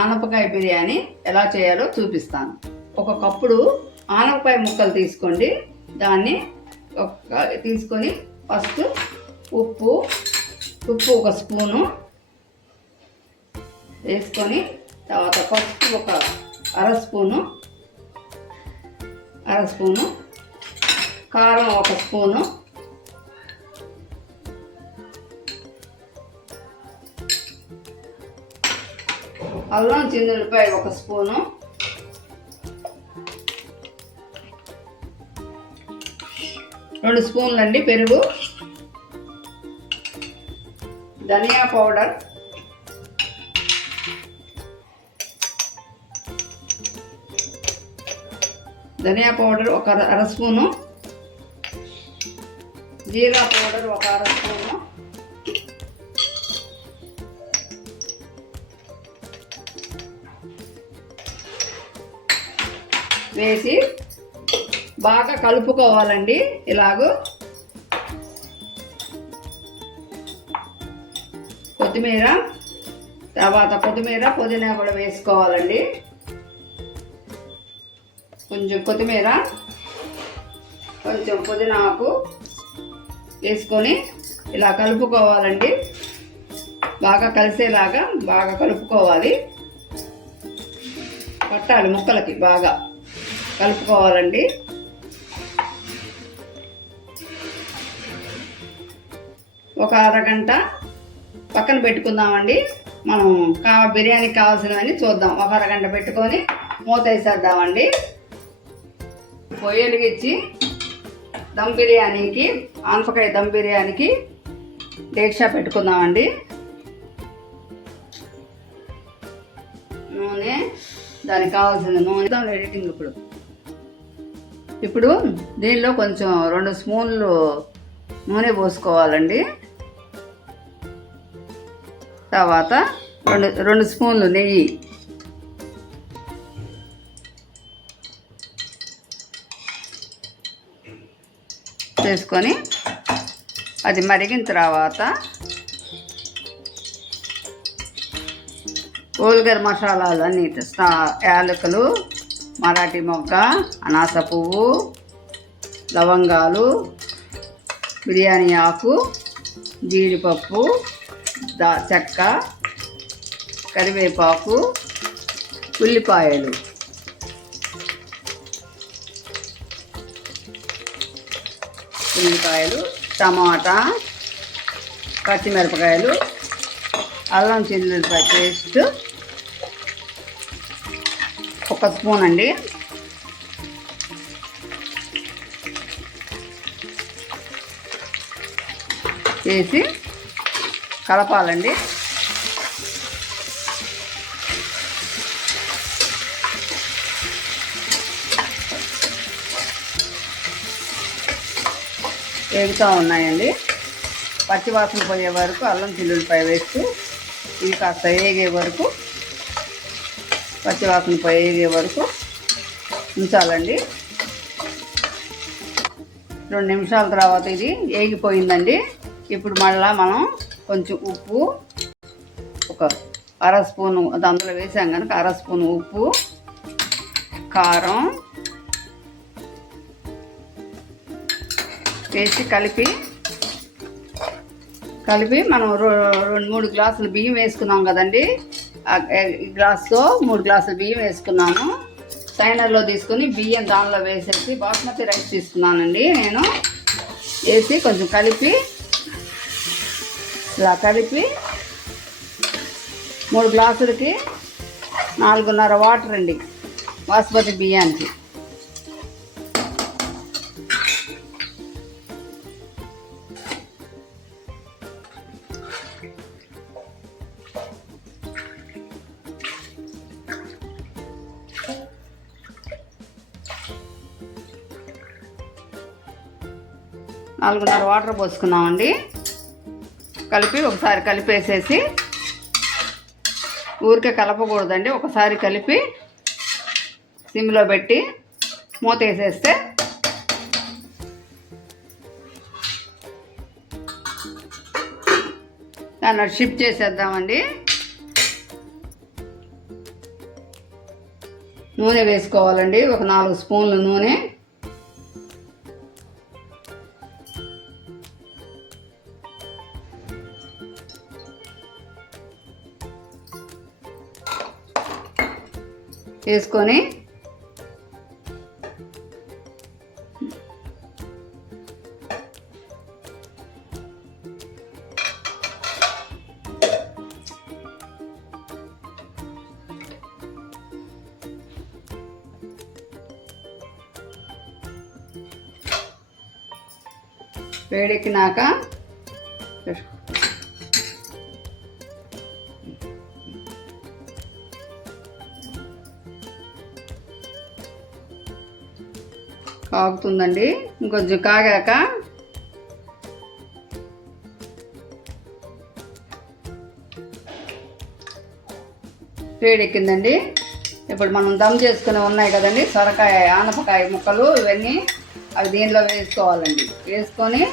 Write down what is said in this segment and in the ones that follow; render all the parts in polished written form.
ఆనపకాయ బిర్యానీ ఎలా చేయాలో చూపిస్తాను. ఒక కప్పుడు ఆనపకాయ ముక్కలు తీసుకోండి. దాన్ని తీసుకొని ఫస్ట్ ఉప్పు ఒక స్పూను వేసుకొని, తర్వాత పసుపు ఒక అర స్పూను, కారం ఒక స్పూను, అల్లం చిన్నులపాయ ఒక స్పూను, రెండు స్పూన్లు అండి పెరుగు, ధనియా పౌడర్, ఒక అర స్పూను, జీరా పౌడర్ ఒక అర స్పూను, వేసి బాగా కలుపుకోవాలండి. ఇలాగూ కొత్తిమీర, పుదీనా కూడా వేసుకోవాలండి. కొంచెం కొత్తిమీర, కొంచెం పుదీనా ఆకు వేసుకొని ఇలా కలుపుకోవాలండి. బాగా కలిసేలాగా బాగా కలుపుకోవాలి. పట్టాలి ముక్కలకి, బాగా కలుపుకోవాలండి. ఒక అరగంట పక్కన పెట్టుకుందామండి. మనం బిర్యానీకి కావాల్సినవన్నీ చూద్దాం. ఒక అరగంట పెట్టుకొని మూత వేసేద్దామండి. పొయ్యి వెలిగించి ఆనపకాయ దమ్ బిర్యానీకి డేక్షా పెట్టుకుందామండి. నూనె, దానికి కావాల్సిన నూనె ఎడిటింగ్. ఇప్పుడు దీనిలో కొంచెం 2 స్పూన్లు నూనె పోసుకోవాలండి. తర్వాత 2 స్పూన్లు నెయ్యి, వేసుకొని అది మరిగిన తర్వాత ఓల్గర్ మసాలాలు అన్నీ, యాలకులు, మరాఠీ మొగ్గ, అనాస పువ్వు, లవంగాలు, బిర్యానీ ఆకు, జీడిపప్పు, చెక్క, కరివేపాకు, ఉల్లిపాయలు, టమాటా, పచ్చిమిరపకాయలు, అల్లం చిన్నులపాయ పేస్ట్ 1 స్పూన్ అండి. వేసి కలపాలండి. వేగుతూ ఉన్నాయండి. పచ్చివాసన పోయే వరకు అల్లం చిన్నులపాయ వేస్తూ ఇవి కాస్త వేగే వరకు, పచ్చివాసన పోయే వరకు ఉంచాలండి. 2 నిమిషాల తర్వాత ఇది వేగిపోయిందండి. ఇప్పుడు మళ్ళీ మనం కొంచెం ఉప్పు, ఒక అర స్పూను అందులో వేసాం కనుక అర స్పూను ఉప్పు, కారం వేసి కలిపి మనం 2-3 గ్లాసులు బియ్యం వేసుకున్నాం కదండి. ఈ గ్లాస్తో 3 గ్లాసులు బియ్యం వేసుకున్నాము. స్టైనర్లో తీసుకొని బియ్యం దానిలో వేసేసి, బాస్మతి రైస్ తీసుకున్నానండి నేను. వేసి కొంచెం ఇలా కలిపి 3 గ్లాసులకి 4.5 వాటర్ అండి బాస్మతి బియ్యానికి. నాలుగున్నర వాటర్ పోసుకున్నామండి. ఒకసారి కలిపేసేసి, ఊరికే కలపకూడదండి, ఒకసారి కలిపి సిమ్లో పెట్టి మూత వేసేస్తే దాన్ని షిఫ్ట్ చేసేద్దామండి. నూనె వేసుకోవాలండి, ఒక 4 స్పూన్లు నూనె. వేసుకొని వేడెక్కినాక కాగుతుందండి. ఇంకొంచెం కాగాక వేడెక్కిందండి. ఇప్పుడు మనం దమ్ చేసుకుని ఉన్నాయి కదండి, సొరకాయ ఆనపకాయ ముక్కలు ఇవన్నీ అవి దీనిలో వేసుకోవాలండి. వేసుకొని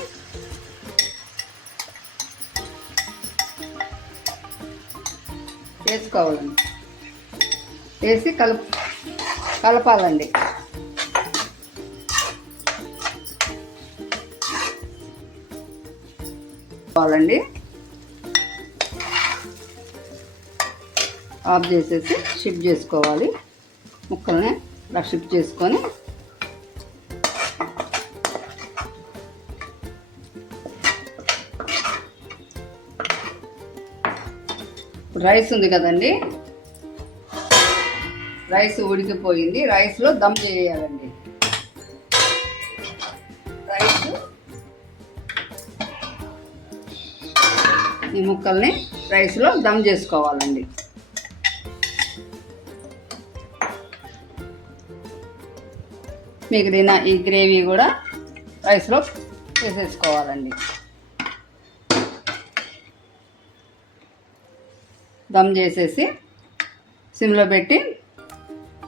వేసి కలపాలండి. ఆఫ్ చేసేసి షిఫ్ట్ చేసుకోవాలి. ముక్కల్ని ఇలా షిఫ్ట్ చేసుకొని రైస్ ఉంది కదండి, రైస్ ఉడికిపోయింది. రైస్లో దమ్ చేయాలండి. ఈ ముక్కల్ని రైస్లో దమ్ చేసుకోవాలండి. మిగిలిన ఈ గ్రేవీ కూడా రైస్లో వేసేసుకోవాలండి. దమ్ చేసేసి సిమ్లో పెట్టి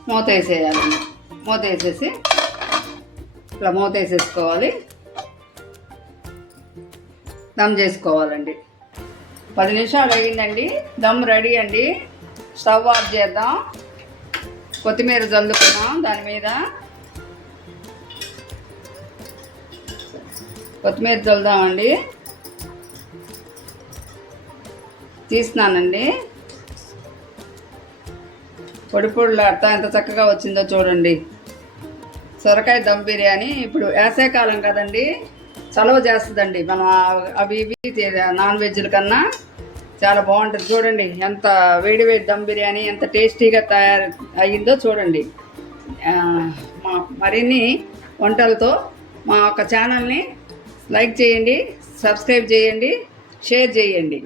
మూత వేసేయాలండి. మూత వేసేసి ఇట్లా మూత వేసేసుకోవాలి. దమ్ చేసుకోవాలండి. 10 నిమిషాలు అయ్యిందండి. దమ్ రెడీ అండి. స్టవ్ ఆఫ్ చేద్దాం. కొత్తిమీర చల్లుకున్నాం, దాని మీద కొత్తిమీర చల్లుదామండి. తీస్తున్నానండి. పొడి పొడిలాడుతా ఎంత చక్కగా వచ్చిందో చూడండి. సొరకాయ దమ్ బిర్యానీ ఇప్పుడు వేసవికాలం కదండి, చలవ చేస్తుందండి. మనం అవి ఇవి నాన్ వెజ్ల కన్నా చాలా బాగుంటుంది. చూడండి ఎంత వేడి వేడి దమ్ బిర్యానీ ఎంత టేస్టీగా తయారు అయ్యిందో చూడండి. మరిన్ని వంటలతో మా యొక్క ఛానల్ని లైక్ చేయండి, సబ్స్క్రైబ్ చేయండి, షేర్ చేయండి.